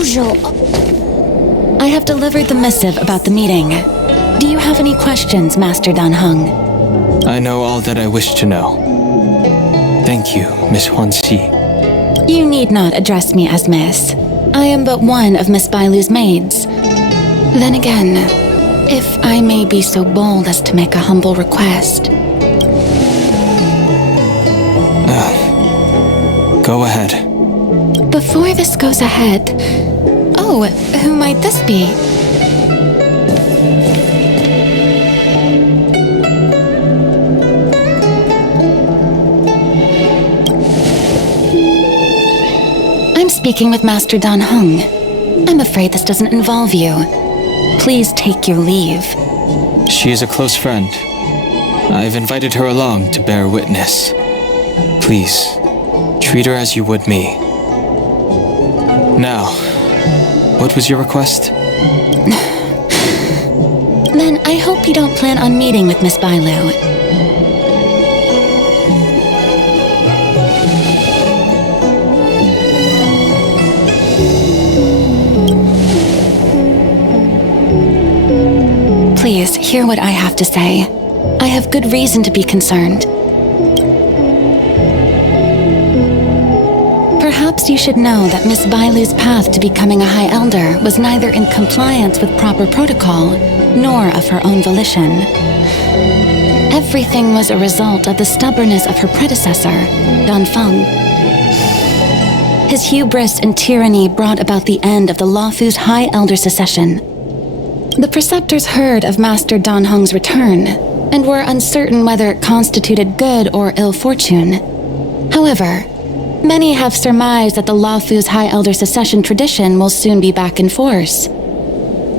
Dojo. I have delivered the missive about the meeting. Do you have any questions, Master Dan Heng? I know all that I wish to know. Thank you, Miss Huanxi. You need not address me as Miss. I am but one of Miss Bailu's maids. Then again, if I may be so bold as to make a humble request. Go ahead. Before this goes ahead... Oh, who might this be? I'm speaking with Master Dan Heng. I'm afraid this doesn't involve you. Please take your leave. She is a close friend. I've invited her along to bear witness. Please, treat her as you would me. Now, what was your request? Then I hope you don't plan on meeting with Miss Bailu. Please, hear what I have to say. I have good reason to be concerned. Perhaps you should know that Miss Bailu's path to becoming a High Elder was neither in compliance with proper protocol, nor of her own volition. Everything was a result of the stubbornness of her predecessor, Dan Feng. His hubris and tyranny brought about the end of the Luofu's High Elder succession. The preceptors heard of Master Dan Heng's return, and were uncertain whether it constituted good or ill fortune. However, many have surmised that the Luofu's High Elder succession tradition will soon be back in force.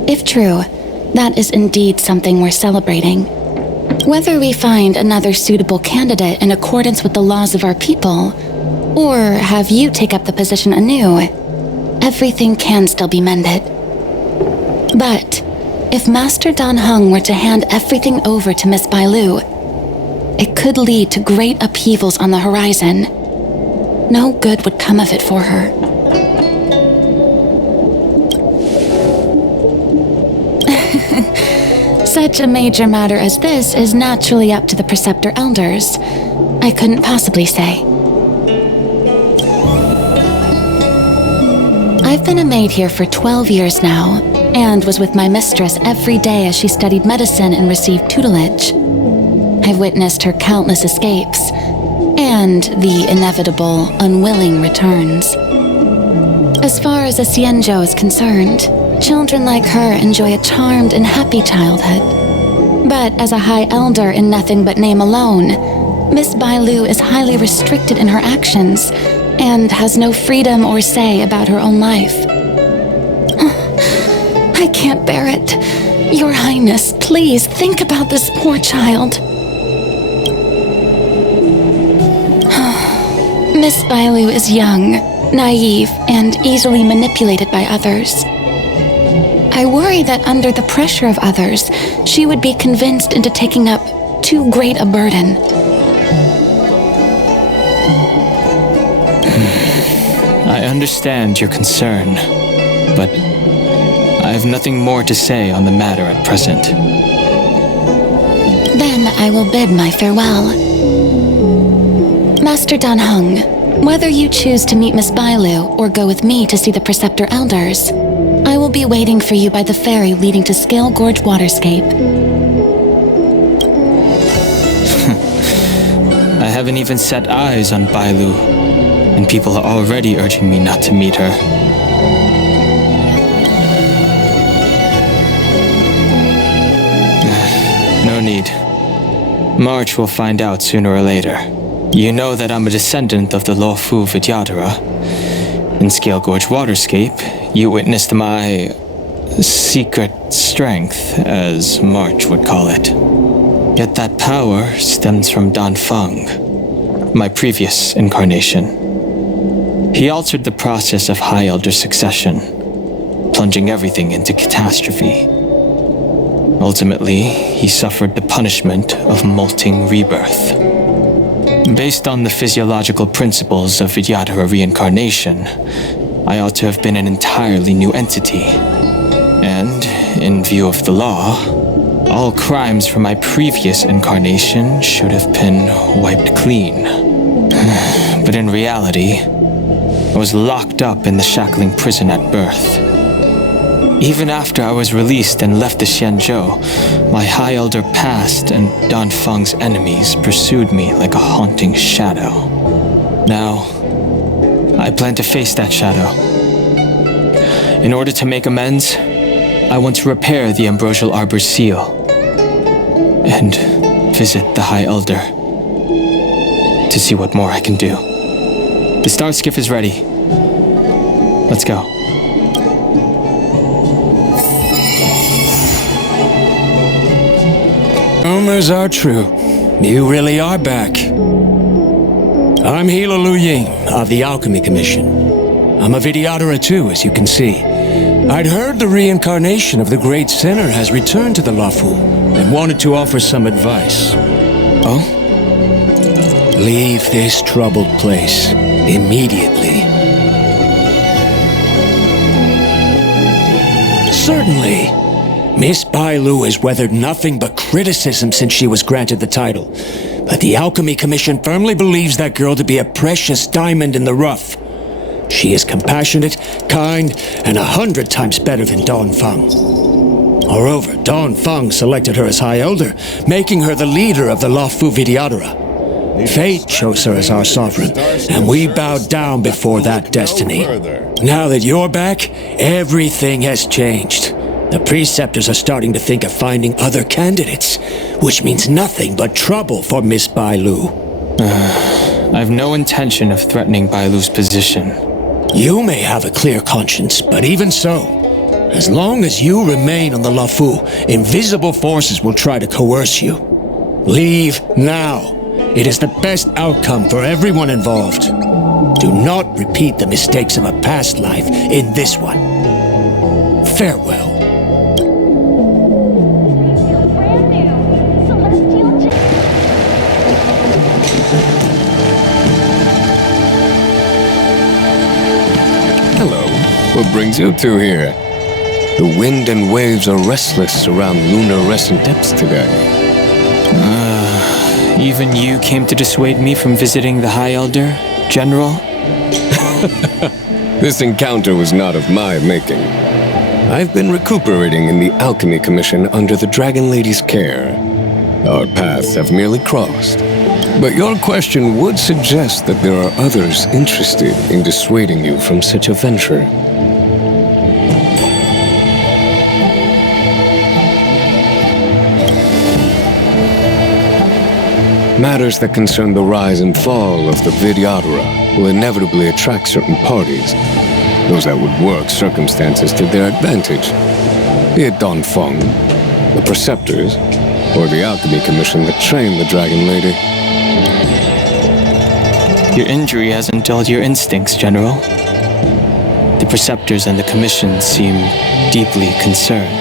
If true, that is indeed something we're celebrating. Whether we find another suitable candidate in accordance with the laws of our people, or have you take up the position anew, everything can still be mended. But if Master Dan Heng were to hand everything over to Miss Bailu, it could lead to great upheavals on the horizon. No good would come of it for her. Such a major matter as this is naturally up to the preceptor elders. I couldn't possibly say. I've been a maid here for 12 years now, and was with my mistress every day as she studied medicine and received tutelage. I've witnessed her countless escapes, and the inevitable, unwilling returns. As far as a Xianzhou is concerned, children like her enjoy a charmed and happy childhood. But as a High Elder in nothing but name alone, Miss Bailu is highly restricted in her actions, and has no freedom or say about her own life. I can't bear it. Your Highness, please think about this poor child. Miss Bailu is young, naive, and easily manipulated by others. I worry that under the pressure of others, she would be convinced into taking up too great a burden. I understand your concern, but I have nothing more to say on the matter at present. Then I will bid my farewell. Master Dan Heng, whether you choose to meet Miss Bailu or go with me to see the Preceptor Elders, I will be waiting for you by the ferry leading to Scale Gorge Waterscape. I haven't even set eyes on Bailu, and people are already urging me not to meet her. No need. March will find out sooner or later. You know that I'm a descendant of the Luofu Vidyadhara. In Scale Gorge Waterscape, you witnessed my secret strength, as March would call it. Yet that power stems from Dan Feng, my previous incarnation. He altered the process of High Elder succession, plunging everything into catastrophe. Ultimately, he suffered the punishment of molting rebirth. Based on the physiological principles of Vidyadhara reincarnation, I ought to have been an entirely new entity. And, in view of the law, all crimes from my previous incarnation should have been wiped clean. But in reality, I was locked up in the shackling prison at birth. Even after I was released and left the Xianzhou, my High Elder past and Dan Feng's enemies pursued me like a haunting shadow. Now, I plan to face that shadow. In order to make amends, I want to repair the Ambrosial Arbor's seal and visit the High Elder to see what more I can do. The star skiff is ready. Let's go. Rumors are true. You really are back. I'm Hila Lu Ying of the Alchemy Commission. I'm a Vidyadhara too, as you can see. I'd heard the reincarnation of the Great Sinner has returned to the Luofu and wanted to offer some advice. Oh? Leave this troubled place immediately. Certainly. Miss Bailu has weathered nothing but criticism since she was granted the title. But the Alchemy Commission firmly believes that girl to be a precious diamond in the rough. She is compassionate, kind, and 100 times better than Dan Feng. Moreover, Dan Feng selected her as High Elder, making her the leader of the Luofu Vidyadhara. Fate chose her as our sovereign, and we bowed down before that destiny. Now that you're back, everything has changed. The preceptors are starting to think of finding other candidates, which means nothing but trouble for Miss Bailu. I have no intention of threatening Bailu's position. You may have a clear conscience, but even so, as long as you remain on the Luofu, invisible forces will try to coerce you. Leave now. It is the best outcome for everyone involved. Do not repeat the mistakes of a past life in this one. Farewell. Hello. What brings you two here? The wind and waves are restless around lunar-rescent depths today. Even you came to dissuade me from visiting the High Elder, General? This encounter was not of my making. I've been recuperating in the Alchemy Commission under the Dragon Lady's care. Our paths have merely crossed. But your question would suggest that there are others interested in dissuading you from such a venture. Matters that concern the rise and fall of the Vidyadhara will inevitably attract certain parties, those that would work circumstances to their advantage, be it Dan Feng, the Preceptors, or the Alchemy Commission that trained the Dragon Lady. Your injury hasn't dulled your instincts, General. The Preceptors and the Commission seem deeply concerned.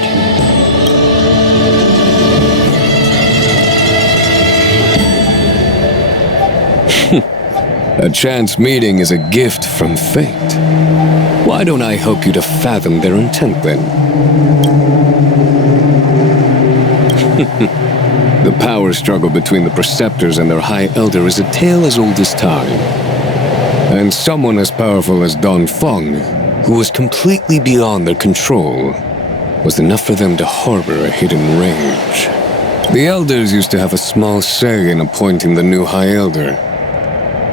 A chance meeting is a gift from fate. Why don't I help you to fathom their intent, then? The power struggle between the Preceptors and their High Elder is a tale as old as time. And someone as powerful as Dan Feng, who was completely beyond their control, was enough for them to harbor a hidden rage. The Elders used to have a small say in appointing the new High Elder.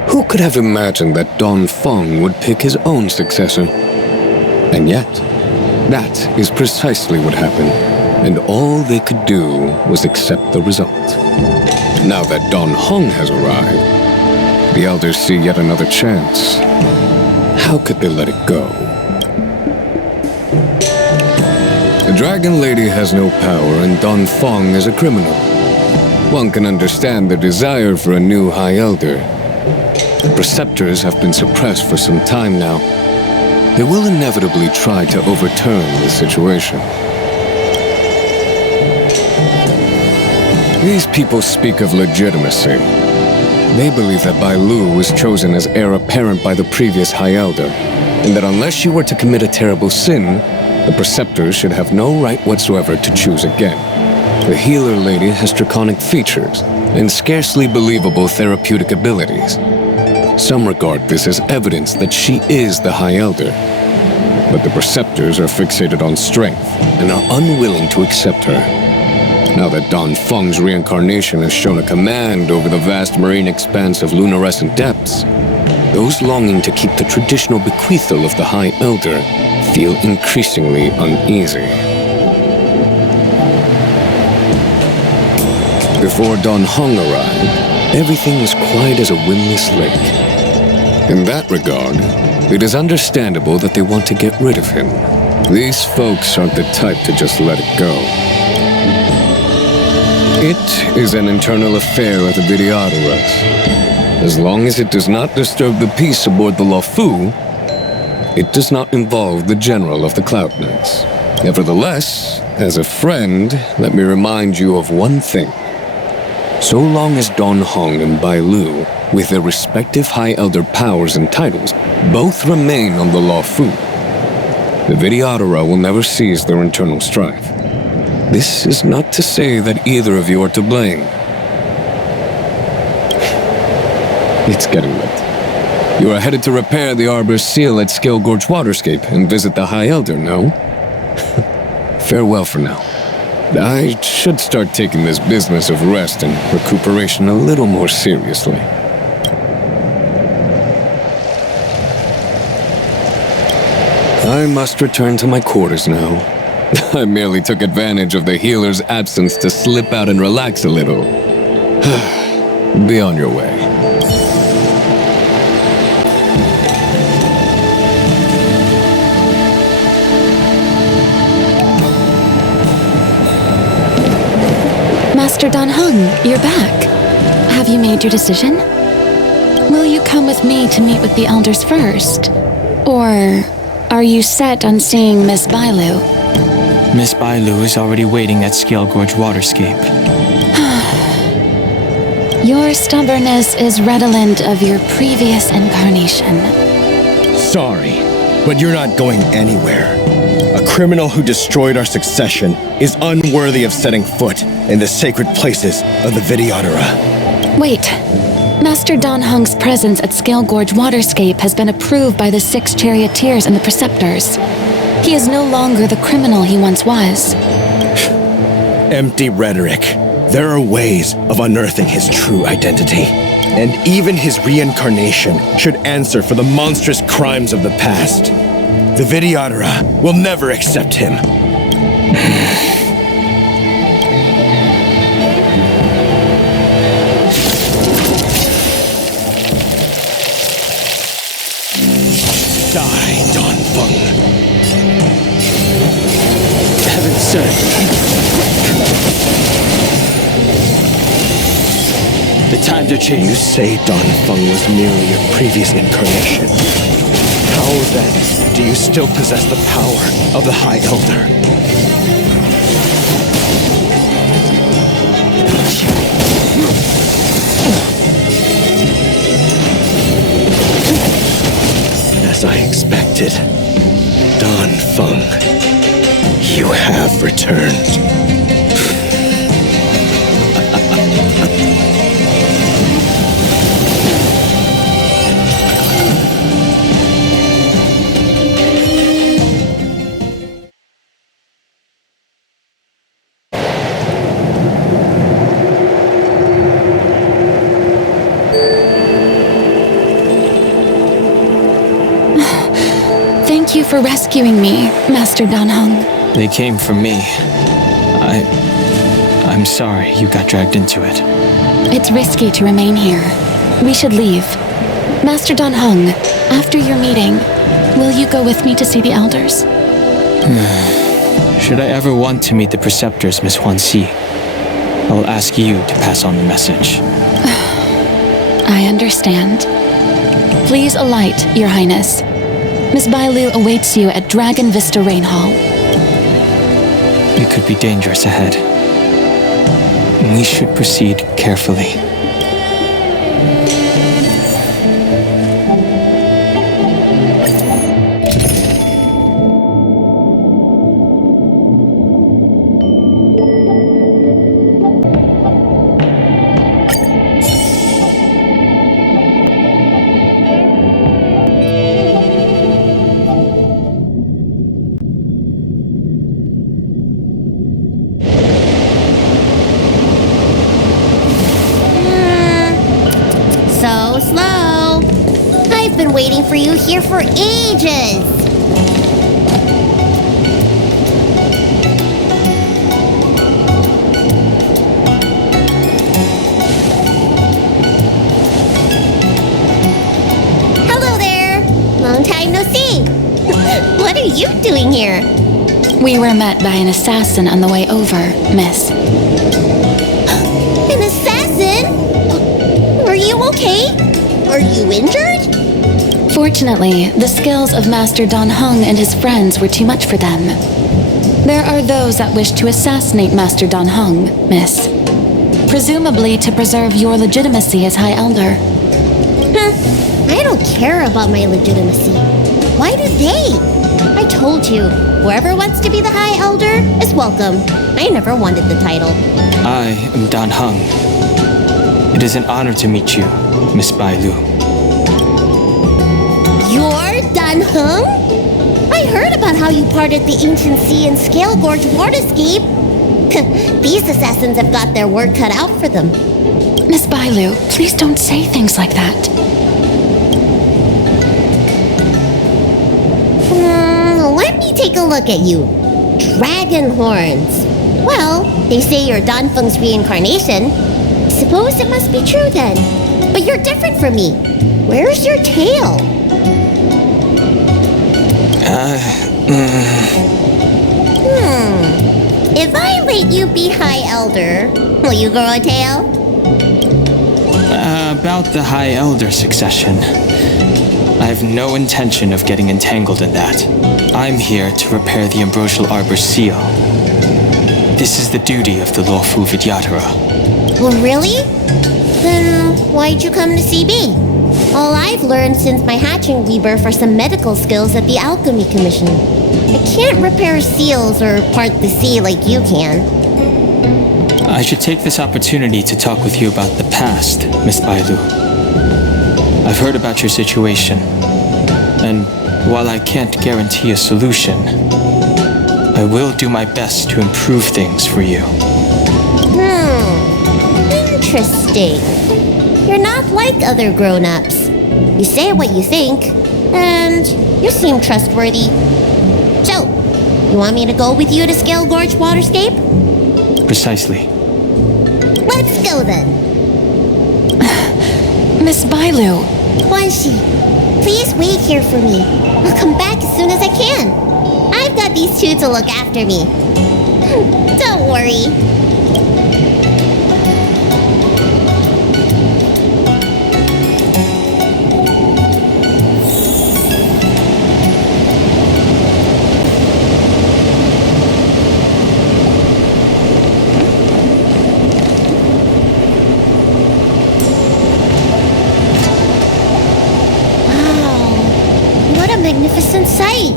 Who could have imagined that Dan Feng would pick his own successor? And yet, that is precisely what happened, and all they could do was accept the result. Now that Dan Heng has arrived, the Elders see yet another chance. How could they let it go? The Dragon Lady has no power, and Dan Feng is a criminal. One can understand their desire for a new High Elder. The Preceptors have been suppressed for some time now. They will inevitably try to overturn the situation. These people speak of legitimacy. They believe that Bailu was chosen as heir apparent by the previous High Elder. and that unless she were to commit a terrible sin, the Preceptors should have no right whatsoever to choose again. The healer lady has draconic features and scarcely believable therapeutic abilities. Some regard this as evidence that she is the High Elder, but the Preceptors are fixated on strength and are unwilling to accept her. Now that Dan Feng's reincarnation has shown a command over the vast marine expanse of luminescent depths, those longing to keep the traditional bequeathal of the High Elder feel increasingly uneasy. Before Dan Heng arrived, everything was quiet as a windless lake. In that regard, it is understandable that they want to get rid of him. These folks aren't the type to just let it go. It is an internal affair of the Vidyadharas. As long as it does not disturb the peace aboard the Luofu, it does not involve the General of the Cloud Knights. Nevertheless, as a friend, let me remind you of one thing. So long as Dan Heng and Bai Lu, with their respective High Elder powers and titles, both remain on the Luofu, the Vidyadhara will never cease their internal strife. This is not to say that either of you are to blame. It's getting late. You are headed to repair the Arbor's seal at Scale Gorge Waterscape and visit the High Elder, no? Farewell for now. I should start taking this business of rest and recuperation a little more seriously. I must return to my quarters now. I merely took advantage of the healer's absence to slip out and relax a little. Be on your way. Master Dan Heng, you're back. Have you made your decision? Will you come with me to meet with the elders first? Or are you set on seeing Miss Bailu? Miss Bailu is already waiting at Scale Gorge Waterscape. Your stubbornness is redolent of your previous incarnation. Sorry, but you're not going anywhere. A criminal who destroyed our succession is unworthy of setting foot in the sacred places of the Vidyadhara. Wait. Master Dan Heng's presence at Scale Gorge Waterscape has been approved by the 6 charioteers and the Preceptors. He is no longer the criminal he once was. Empty rhetoric. There are ways of unearthing his true identity. And even his reincarnation should answer for the monstrous crimes of the past. The Vidyadhara will never accept him. Die, Dan Feng. Heaven sir. The times are You changing. say Dan Feng was merely your previous incarnation. How then do you still possess the power of the High Elder? As I expected, Dan Feng, you have returned. Thank you for rescuing me, Master Dan Heng. They came from me. I'm sorry you got dragged into it. It's risky to remain here. We should leave. Master Dan Heng, after your meeting, will you go with me to see the elders? Should I ever want to meet the Preceptors, Miss Huanxi, I'll ask you to pass on the message. I understand. Please alight, Your Highness. Miss Bailu awaits you at Dragon Vista Rain Hall. It could be dangerous ahead. We should proceed carefully. waiting for you here for ages. Hello there. Long time no see. What are you doing here? We were met by an assassin on the way over, miss. An assassin? Are you okay? Are you injured? Fortunately, the skills of Master Dan Heng and his friends were too much for them. There are those that wish to assassinate Master Dan Heng, miss. Presumably to preserve your legitimacy as High Elder. I don't care about my legitimacy. Why do they? I told you, whoever wants to be the High Elder is welcome. I never wanted the title. I am Dan Heng. It is an honor to meet you, Miss Bailu. You're Dan Heng? I heard about how you parted the ancient sea and Scale Gorge waterscape. These assassins have got their work cut out for them. Miss Bailu, please don't say things like that. Let me take a look at you. Dragon horns. Well, they say you're Dan Feng's reincarnation. Suppose it must be true then. But you're different from me. Where's your tail? If I let you be High Elder, will you grow a tail? About the High Elder succession. I have no intention of getting entangled in that. I'm here to repair the Ambrosial Arbor's seal. This is the duty of the Lawfu Vidyadhara. Well, really? Then why'd you come to see me? All I've learned since my hatching rebirth are some medical skills at the Alchemy Commission. I can't repair seals or part the sea like you can. I should take this opportunity to talk with you about the past, Miss Bailu. I've heard about your situation, and while I can't guarantee a solution, I will do my best to improve things for you. Interesting. You're not like other grown-ups. You say what you think, and you seem trustworthy. So, you want me to go with you to Scale Gorge Waterscape? Precisely. Let's go then. Miss Bailu. Guanxi, please wait here for me. I'll come back as soon as I can. I've got these two to look after me. Don't worry. Magnificent sight.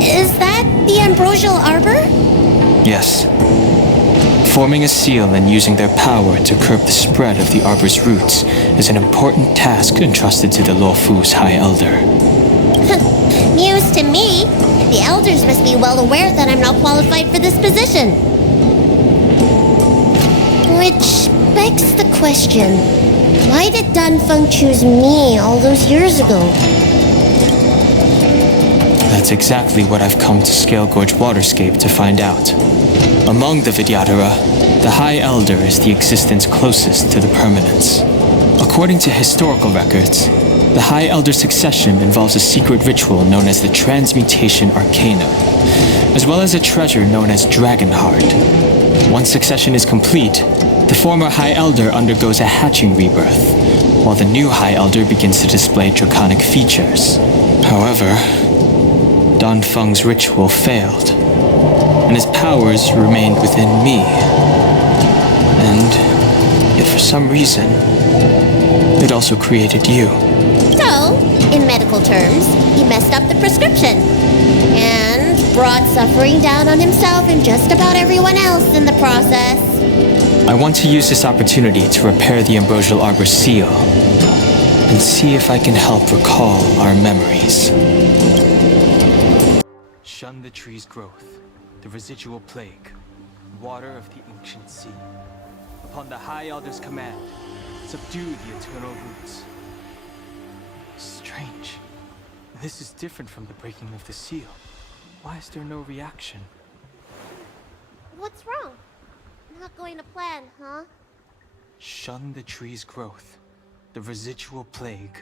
Is that the Ambrosial Arbor? Yes. Forming a seal and using their power to curb the spread of the arbor's roots is an important task entrusted to the Lawfu's High Elder. News to me. The elders must be well aware that I'm not qualified for this position. Which begs the question, why did Dan Feng choose me all those years ago? That's exactly what I've come to Scale Gorge Waterscape to find out. Among the Vidyadhara, the High Elder is the existence closest to the permanence. According to historical records, the High Elder succession involves a secret ritual known as the Transmutation Arcanum, as well as a treasure known as Dragon Heart. Once succession is complete, the former High Elder undergoes a hatching rebirth, while the new High Elder begins to display draconic features. However, Dan Feng's ritual failed, and his powers remained within me. And yet for some reason, it also created you. So, in medical terms, he messed up the prescription and brought suffering down on himself and just about everyone else in the process. I want to use this opportunity to repair the Ambrosial Arbor's seal and see if I can help recall our memories. Shun the tree's growth, the residual plague, water of the ancient sea. Upon the High Elder's command, subdue the eternal roots. Strange. This is different from the breaking of the seal. Why is there no reaction? What's wrong? Not going to plan, huh? Shun the tree's growth. The residual plague.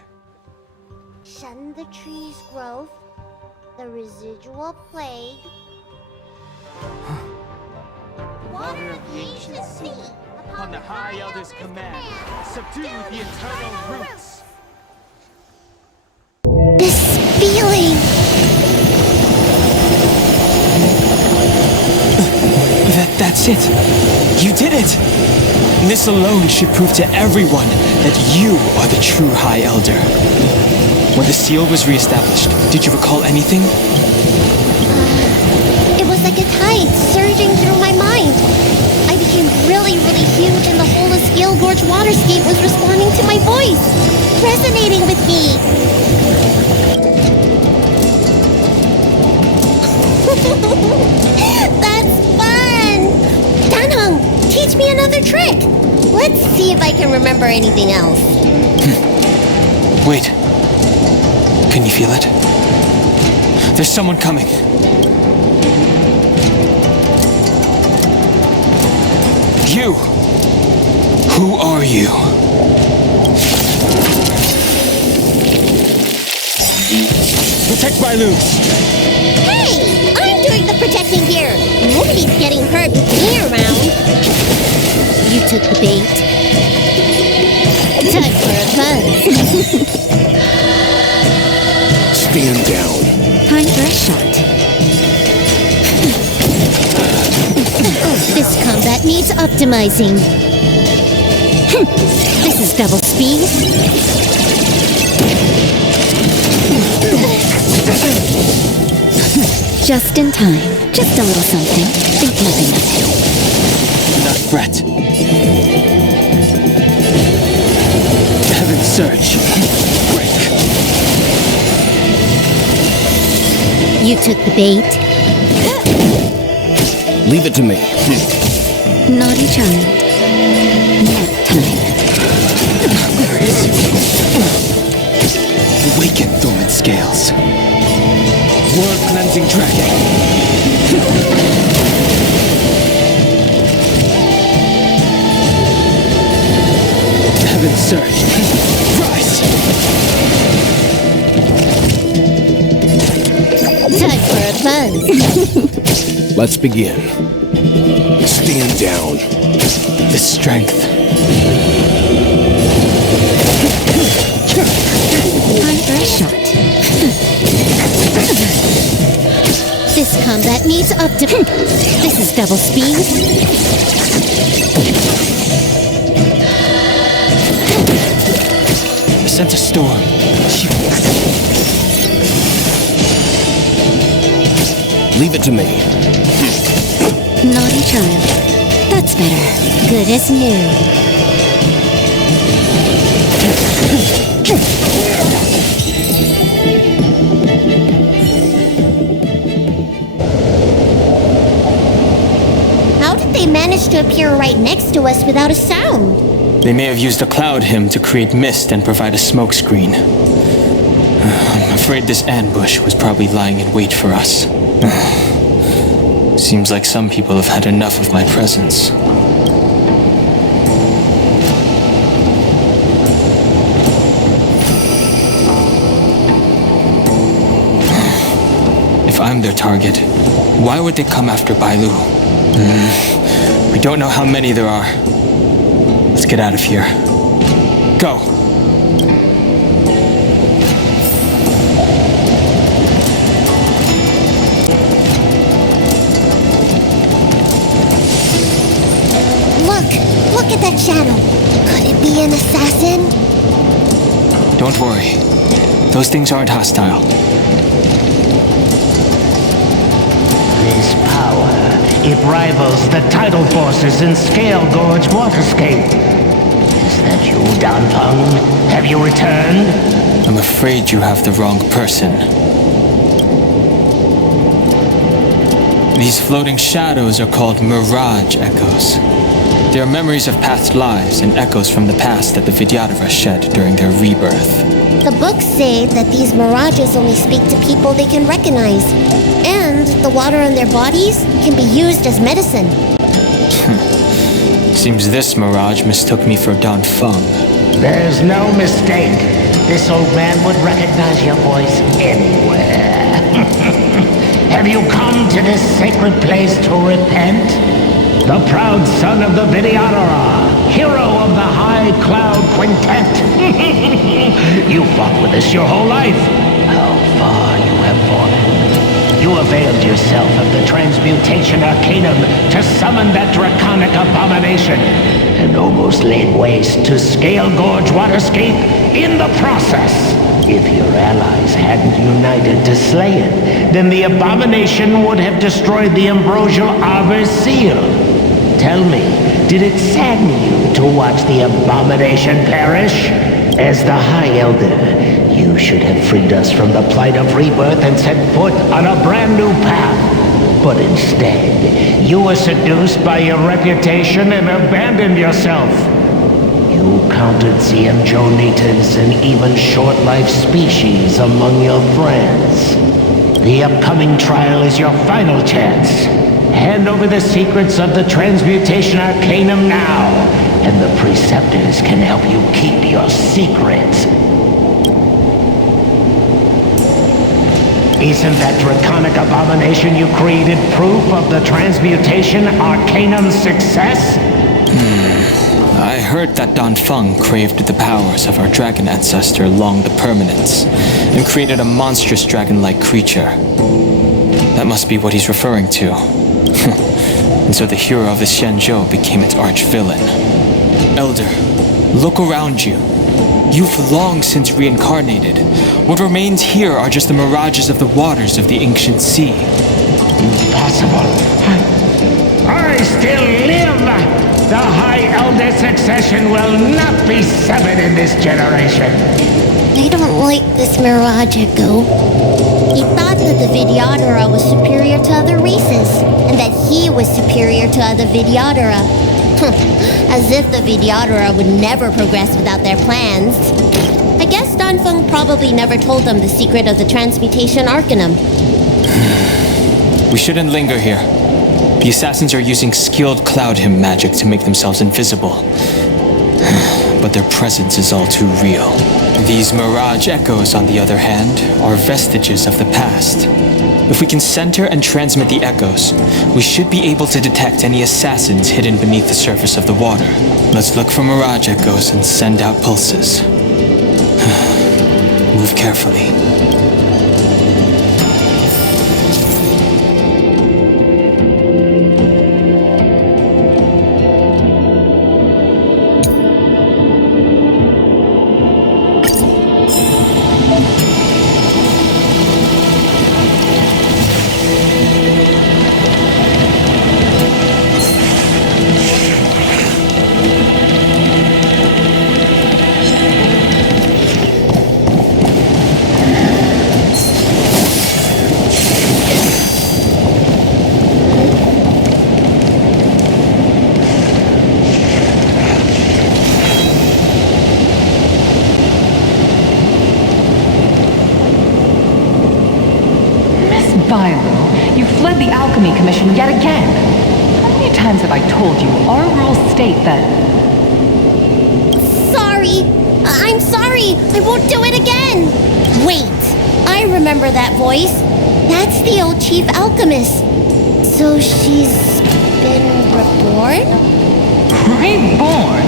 Shun the tree's growth. The residual plague. Water of the ancient sea. Upon the High Elder's command, subdue the eternal roots. This feeling. That's it. You did it. This alone should prove to everyone that you are the true High Elder. When the seal was reestablished, did you recall anything? It was like a tide surging through my mind. I became really, really huge, and the whole of Scale Gorge waterscape was responding to my voice, resonating with me. That's fun! Dan Heng, teach me another trick. Let's see if I can remember anything else. Wait. Can you feel it? There's someone coming. You! Who are you? Protect Bailu! Hey! I'm doing the protecting here! Nobody's getting hurt with me around. You took the bait. Time for a buzz. Stand down. Time for a shot. This combat needs optimizing. This is double speed. Just in time. Just a little something. Think nothing of it. Enough, Brett. Heaven's Surge. Break. You took the bait. Leave it to me. Naughty child. Nap time. Awaken, dormant scales. World cleansing dragon. Heaven's Surge. Rise. Time for a buzz. Let's begin. Stand down. The strength. Time for a shot. This combat needs This is double speed. I sense a storm. Leave it to me. Naughty child. That's better. Good as new. How did they manage to appear right next to us without a sound? They may have used a cloud hymn to create mist and provide a smokescreen. I'm afraid this ambush was probably lying in wait for us. Seems like some people have had enough of my presence. If I'm their target, why would they come after Bailu? We don't know how many there are. Let's get out of here. Go! Look at that shadow. Could it be an assassin? Don't worry. Those things aren't hostile. This power, it rivals the tidal forces in Scale Gorge waterscape. Is that you, Dan Heng? Have you returned? I'm afraid you have the wrong person. These floating shadows are called mirage echoes. They are memories of past lives and echoes from the past that the Vidyadhara shed during their rebirth. The books say that these mirages only speak to people they can recognize. And the water on their bodies can be used as medicine. Seems this mirage mistook me for Dan Feng. There's no mistake. This old man would recognize your voice anywhere. Have you come to this sacred place to repent? The proud son of the Vidyadhara, hero of the High Cloud Quintet. You fought with us your whole life. How far you have fallen. You availed yourself of the Transmutation Arcanum to summon that draconic abomination, and almost laid waste to Scale Gorge Waterscape in the process. If your allies hadn't united to slay it, then the abomination would have destroyed the Ambrosial Arbor's seal. Tell me, did it sadden you to watch the abomination perish? As the High Elder, you should have freed us from the plight of rebirth and set foot on a brand new path. But instead, you were seduced by your reputation and abandoned yourself. You counted CM-Jonitas and even short-life species among your friends. The upcoming trial is your final chance. Hand over the secrets of the Transmutation Arcanum now, and the Preceptors can help you keep your secrets. Isn't that draconic abomination you created proof of the Transmutation Arcanum's success? I heard that Dan Feng craved the powers of our dragon ancestor Long the Permanence, and created a monstrous dragon-like creature. That must be what he's referring to. And so the hero of the Xianzhou became its arch-villain. Elder, look around you. You've long since reincarnated. What remains here are just the mirages of the waters of the ancient sea. Impossible. I still live! The High Elder succession will not be severed in this generation. I don't like this mirage echo. He thought that the Vidyadhara was superior to other races, and that he was superior to other Vidyadhara. As if the Vidyadhara would never progress without their plans. I guess Dan Feng probably never told them the secret of the Transmutation Arcanum. We shouldn't linger here. The assassins are using skilled cloud hymn magic to make themselves invisible. But their presence is all too real. These mirage echoes, on the other hand, are vestiges of the past. If we can center and transmit the echoes, we should be able to detect any assassins hidden beneath the surface of the water. Let's look for mirage echoes and send out pulses. Move carefully. You fled the Alchemy Commission yet again. How many times have I told you our rules state that... Sorry! I'm sorry! I won't do it again! Wait! I remember that voice. That's the old chief alchemist. So she's been reborn? Reborn?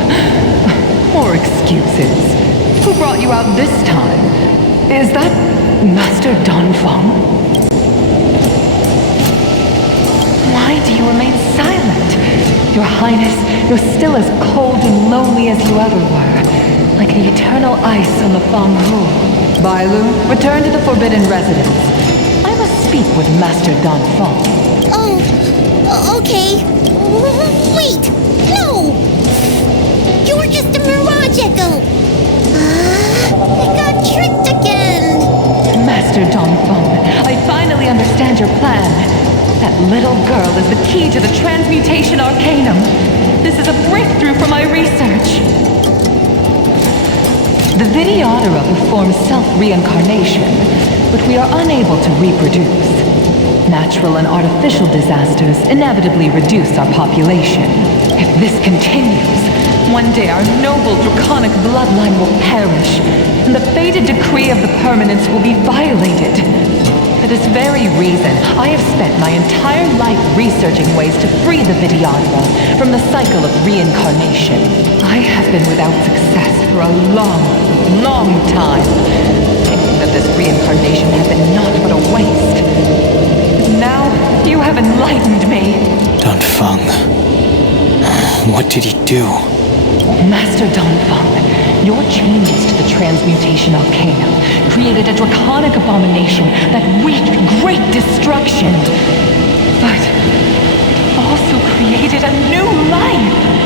More excuses. Who brought you out this time? Is that Master Dan Feng? Why do you remain silent? Your Highness, you're still as cold and lonely as you ever were, like the eternal ice on the Fanghu. Bailu, return to the Forbidden Residence. I must speak with Master Dan Feng. Oh, okay. Wait! No! You're just a mirage echo! I got tricked again! Master Dan Feng, I finally understand your plan. That little girl is the key to the Transmutation Arcanum. This is a breakthrough for my research. The Vidyadhara perform self-reincarnation, but we are unable to reproduce. Natural and artificial disasters inevitably reduce our population. If this continues, one day our noble draconic bloodline will perish, and the fated decree of the permanence will be violated. For this very reason, I have spent my entire life researching ways to free the Vidyadhara from the cycle of reincarnation. I have been without success for a long, long time, thinking that this reincarnation had been naught but a waste. Now, you have enlightened me. Dan Feng. What did he do? Master Dan Feng, your changes to the transmutation arcana created a draconic abomination that wreaked great destruction. But also created a new life.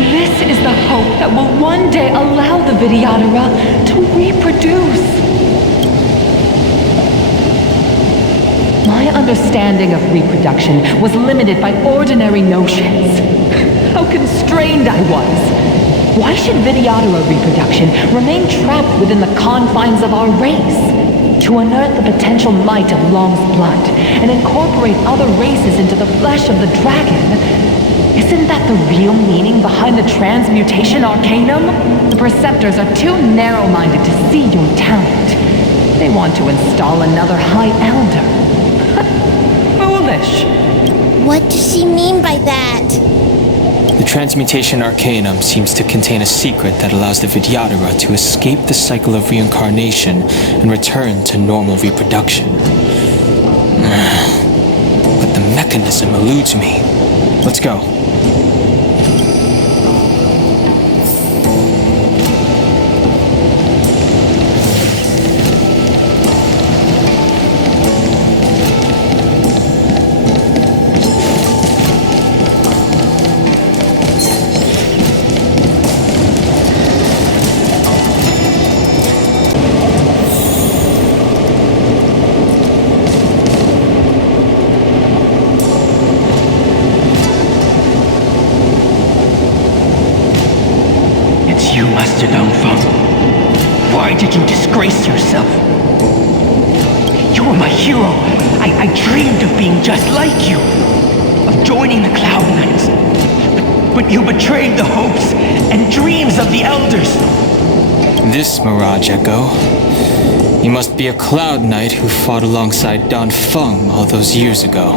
This is the hope that will one day allow the Vidyadhara to reproduce. My understanding of reproduction was limited by ordinary notions. How constrained I was. Why should Vidyadhara reproduction remain trapped within the confines of our race? To unearth the potential might of Long's blood and incorporate other races into the flesh of the dragon. Isn't that the real meaning behind the transmutation arcanum? The Preceptors are too narrow-minded to see your talent. They want to install another High Elder. Foolish. What does she mean by that? The transmutation arcanum seems to contain a secret that allows the Vidyadhara to escape the cycle of reincarnation and return to normal reproduction. But the mechanism eludes me. Let's go. Just like you, of joining the Cloud Knights. But you betrayed the hopes and dreams of the Elders. This Mirage Echo. You must be a Cloud Knight who fought alongside Dan Feng all those years ago.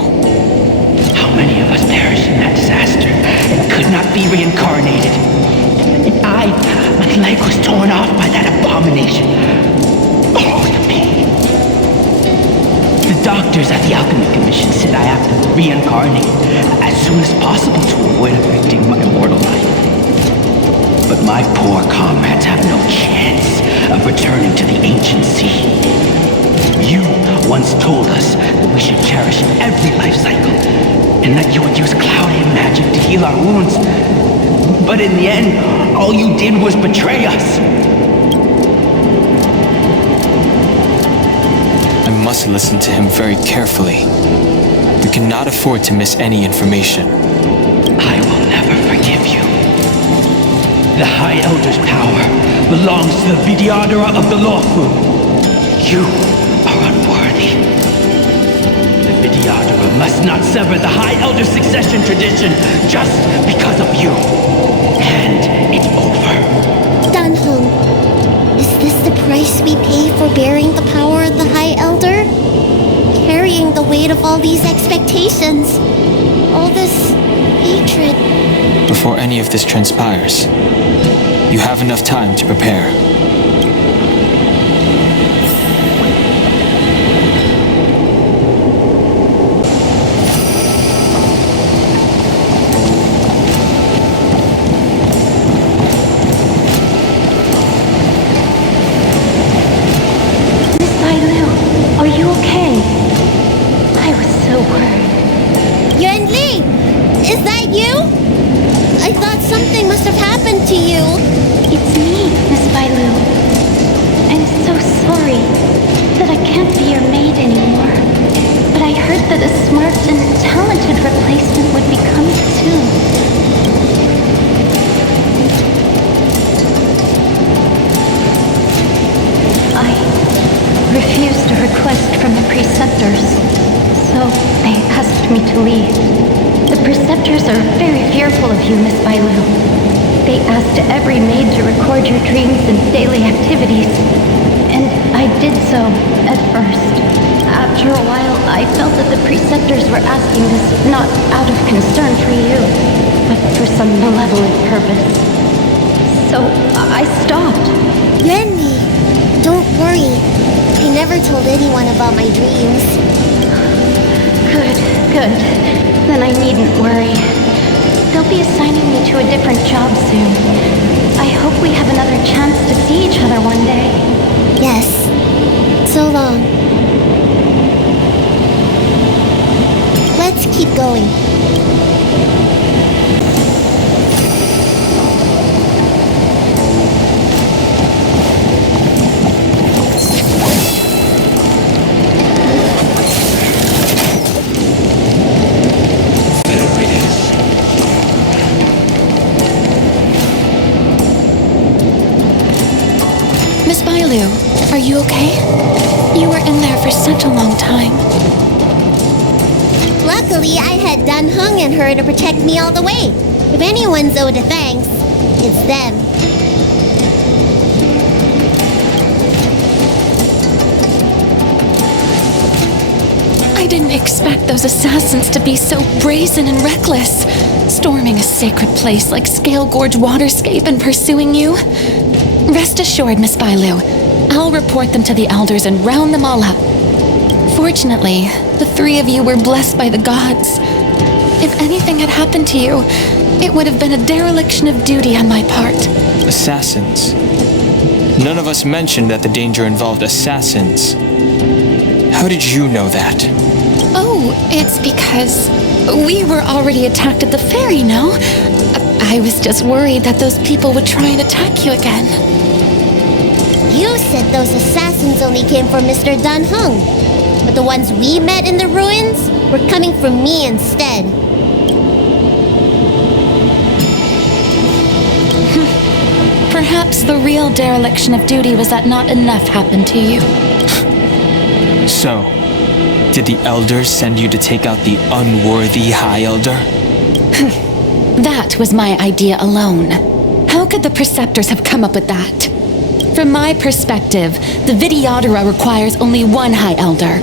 How many of us perished in that disaster and could not be reincarnated? And my leg was torn off by that abomination. Oh, the pain. The doctors at the Alchemy Commission said I have to reincarnate as soon as possible to avoid affecting my immortal life. But my poor comrades have no chance of returning to the ancient sea. You once told us that we should cherish every life cycle, and that you would use cloudy magic to heal our wounds. But in the end, all you did was betray us. I must listen to him very carefully. We cannot afford to miss any information. I will never forgive you. The High Elder's power belongs to the Vidyadhara of the Lawfu. You are unworthy. The Vidyadhara must not sever the High Elder succession tradition just because of you. And it's over. Dan Heng, is this the price we pay for bearing the power of the High Elder? Carrying the weight of all these expectations. All this hatred. Before any of this transpires, you have enough time to prepare. they asked me to leave. The Preceptors are very fearful of you, Miss Bailu. They asked every maid to record your dreams and daily activities. And I did so, at first. After a while, I felt that the Preceptors were asking this not out of concern for you, but for some malevolent purpose. So, I stopped. Renly, don't worry. I never told anyone about my dreams. Good, good. Then I needn't worry. They'll be assigning me to a different job soon. I hope we have another chance to see each other one day. Yes. So long. Let's keep going. Miss Bailu, are you okay? You were in there for such a long time. Luckily, I had Dan Heng and her to protect me all the way. If anyone's owed a thanks, it's them. I didn't expect those assassins to be so brazen and reckless, storming a sacred place like Scale Gorge Waterscape and pursuing you. Rest assured, Miss Bailu, I'll report them to the elders and round them all up. Fortunately, the three of you were blessed by the gods. If anything had happened to you, it would have been a dereliction of duty on my part. Assassins? None of us mentioned that the danger involved assassins. How did you know that? Oh, it's because we were already attacked at the ferry, no? I was just worried that those people would try and attack you again. You said those assassins only came from Mr. Dan Heng, but the ones we met in the ruins were coming from me instead. Perhaps the real dereliction of duty was that not enough happened to you. So, did the elders send you to take out the unworthy High Elder? That was my idea alone. How could the Preceptors have come up with that? From my perspective, the Vidyadhara requires only one High Elder.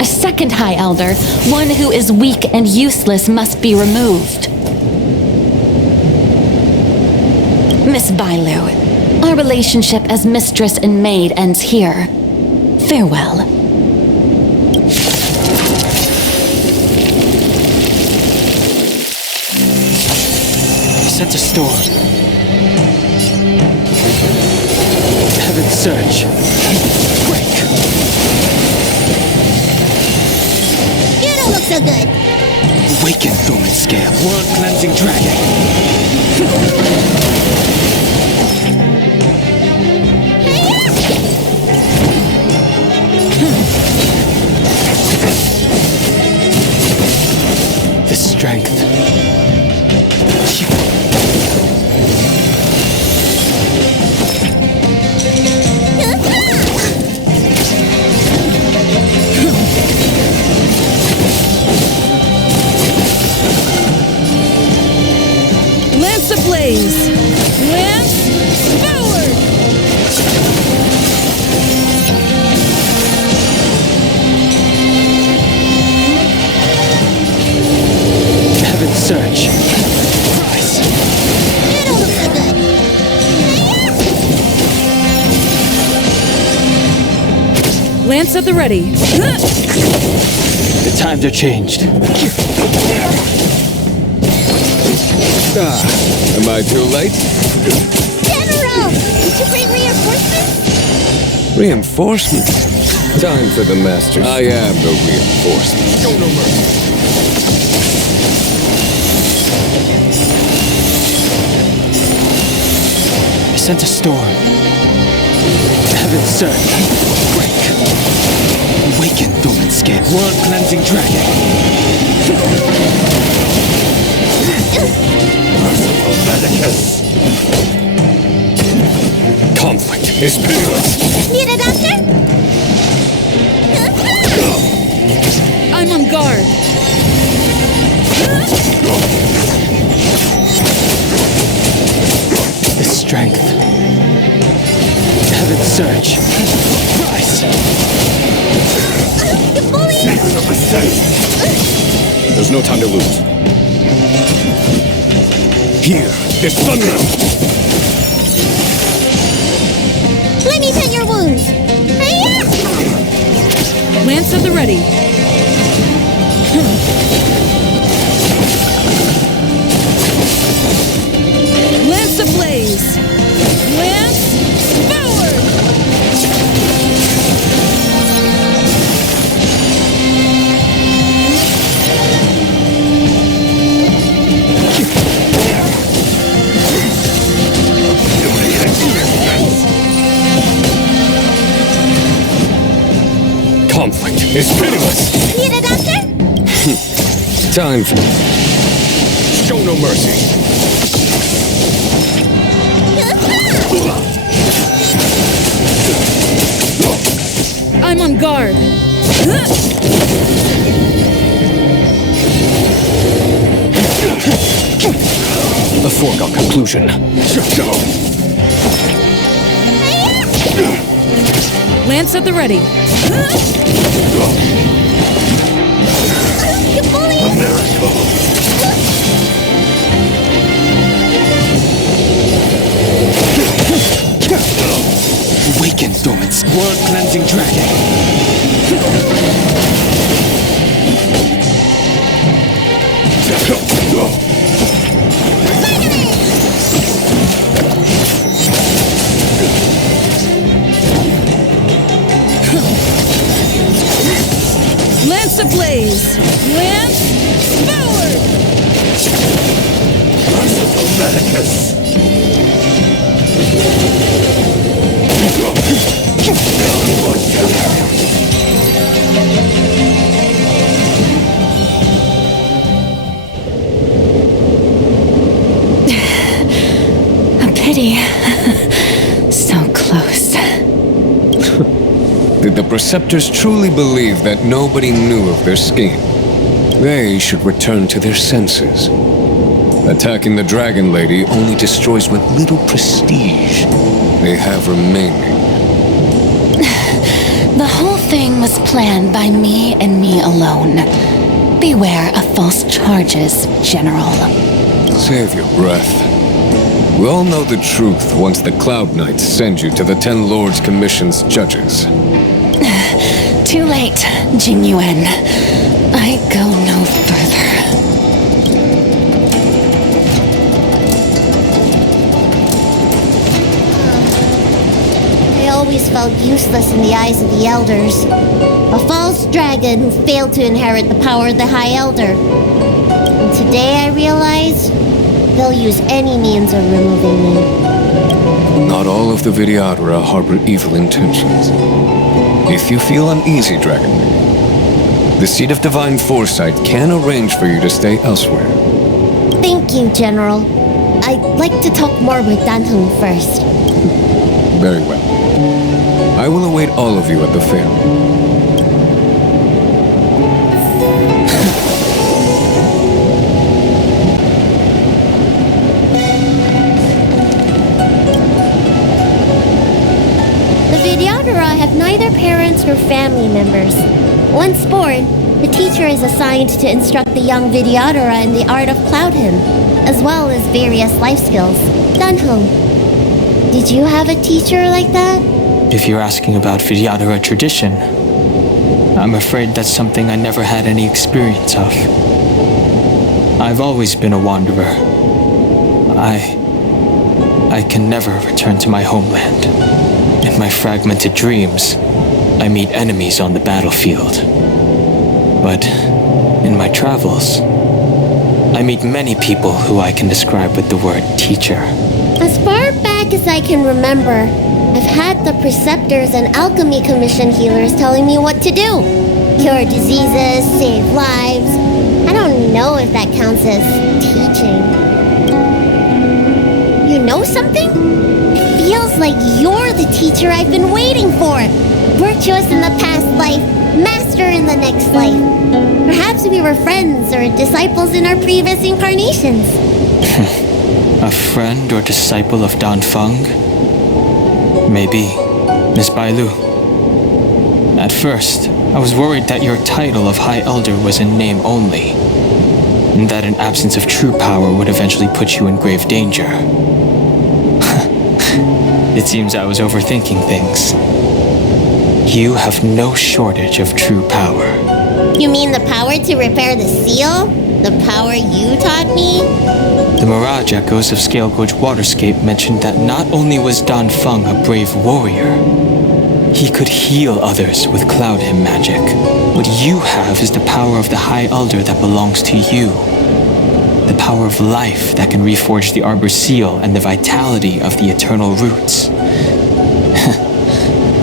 A second High Elder, one who is weak and useless, must be removed. Miss Bailu, our relationship as mistress and maid ends here. Farewell. Sent a storm. Heaven's surge. Break. You don't look so good. Awaken, Thoman Scale. World cleansing dragon. The strength. Lance ablaze! Lance forward! Heaven's surge. Rise. You don't look so good. Lance at the ready. The times are changed. Am I too late? General! Did you bring reinforcements? Reinforcements? Time for the masters. I am the reinforcement. Show no mercy. I sent a storm. Heaven's surge. Break. Awaken, Thoman Scale. World cleansing dragon. Conflict is pitiless. Need a doctor? I'm on guard. The strength. Heaven's surge. Rise! There's no time to lose. Here, there's thunder! Let me pet your wounds. Hiya! Lance at the ready. Lance ablaze. Lance forward. Conflict is pitiless! Need a doctor? Time for... Show no mercy! I'm on guard. A foregone conclusion. Lance at the ready. You bully! Awaken, dormants! World-cleansing dragon! Lance ablaze. Lance forward. A pity. So close. Did the Preceptors truly believe that nobody knew of their scheme? They should return to their senses. Attacking the Dragon Lady only destroys what little prestige they have remaining. The whole thing was planned by me and me alone. Beware of false charges, General. Save your breath. We all know the truth once the Cloud Knights send you to the Ten Lords Commission's judges. Too late, Jing Yuan. I go no further. I always felt useless in the eyes of the elders. A false dragon who failed to inherit the power of the High Elder. And today I realized they'll use any means of removing me. Not all of the Vidyadhara harbor evil intentions. If you feel uneasy, Dragon Lady, the Seat of Divine Foresight can arrange for you to stay elsewhere. Thank you, General. I'd like to talk more with Dan Heng first. Very well. I will await all of you at the fair. Have neither parents nor family members. Once born, the teacher is assigned to instruct the young Vidyadhara in the art of Cloud Hymn, as well as various life skills. Dan Heng, did you have a teacher like that? If you're asking about Vidyadhara tradition, I'm afraid that's something I never had any experience of. I've always been a wanderer. I can never return to my homeland. In my fragmented dreams, I meet enemies on the battlefield. But in my travels, I meet many people who I can describe with the word teacher. As far back as I can remember, I've had the Preceptors and Alchemy Commission healers telling me what to do. Cure diseases, save lives. I don't know if that counts as teaching. You know something? It feels like you're the teacher I've been waiting for. Virtuous in the past life, master in the a next life. Perhaps we were friends or disciples in our previous incarnations. A friend or disciple of Dan Feng? Maybe, Miss Bailu. At first, I was worried that your title of High Elder was in name only, and that an absence of true power would eventually put you in grave danger. It seems I was overthinking things. You have no shortage of true power. You mean the power to repair the seal? The power you taught me? The Mirage Echoes of Scale Gorge Waterscape mentioned that not only was Dan Feng a brave warrior, he could heal others with Cloud Hymn magic. What you have is the power of the High Elder that belongs to you. The power of life that can reforge the Arbor Seal and the vitality of the eternal roots.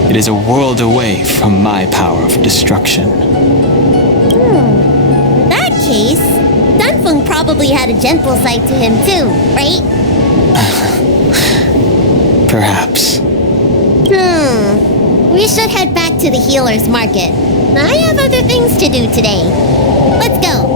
It is a world away from my power of destruction. In that case, Dunfeng probably had a gentle side to him too, right? Perhaps. We should head back to the healer's market. I have other things to do today. Let's go.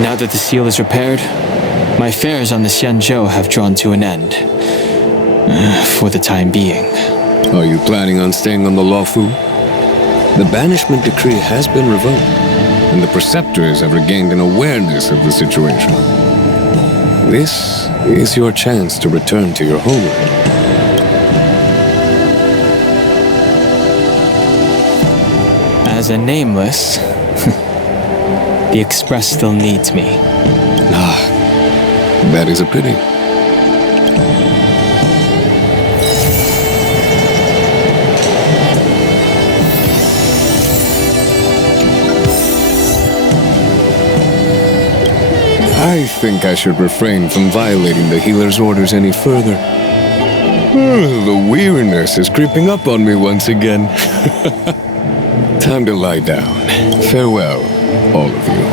Now that the seal is repaired, my affairs on the Xianzhou have drawn to an end. For the time being. Are you planning on staying on the Luofu? The banishment decree has been revoked, and the preceptors have regained an awareness of the situation. This is your chance to return to your homeland. As a nameless, the Express still needs me. That is a pity. I think I should refrain from violating the healer's orders any further. The weariness is creeping up on me once again. Time to lie down. Farewell, all of you.